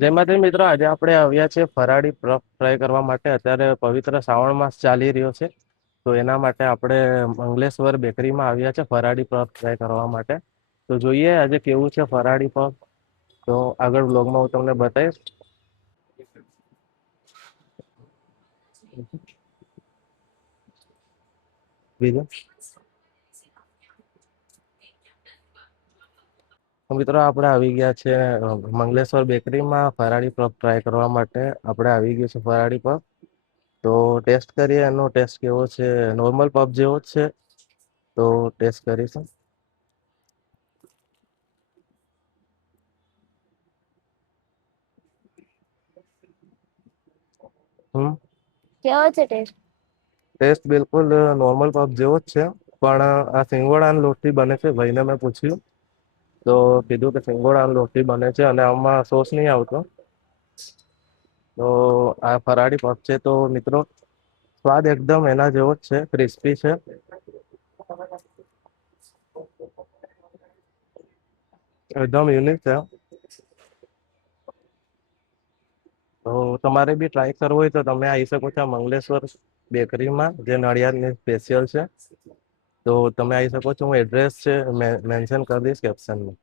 જય માતાજી મિત્રો, આજે આપણે આવ્યા છે ફરાળી પફ ટ્રાય કરવા માટે. અત્યારે પવિત્ર શ્રાવણ માસ ચાલી રહ્યો છે, તો એના માટે આપણે મંગલેશ્વર બેકરીમાં આવ્યા છે ફરાળી પફ ટ્રાય કરવા માટે. તો જોઈએ આજે કેવું છે ફરાળી પફ. તો આગળ બ્લોગમાં હું તમને બતાવીશ. બીજું તો મિત્રો આપણે આવી ગયા છે મંગલેશ્વર બેકરીમાં ફરાળી પફ ટ્રાય કરવા માટે. આપણે આવી ગયું છે ફરાળી પફ. તો ટેસ્ટ કરીએ એનો ટેસ્ટ કેવો છે. નોર્મલ પફ જેવો જ છે, તો ટેસ્ટ કરીશું. હમ કેવો છે ટેસ્ટ? ટેસ્ટ બિલકુલ નોર્મલ પફ જેવો જ છે, પણ આ સિંગોડાના લોટથી બને છે. ભાઈને મેં પૂછ્યું તો કીધું કે સિંગોડાના લોટથી બને છે અને આમાં સોસ નહીં આવતો. તો આ ફરાળી પફ છે, તો મિત્રો સ્વાદ એકદમ એના જેવો જ છે, ક્રિસ્પી છે. એકદમ યુનિક છે. તો તમારે બી ટ્રાય કરવું હોય તો તમે આવી શકો છો મંગલેશ્વર બેકરીમાં, જે નડિયાદની સ્પેશિયલ છે. તો તમે આવી શકો છો. હું એડ્રેસ છે મેન્શન કરી દઈશ કેપ્શનમાં.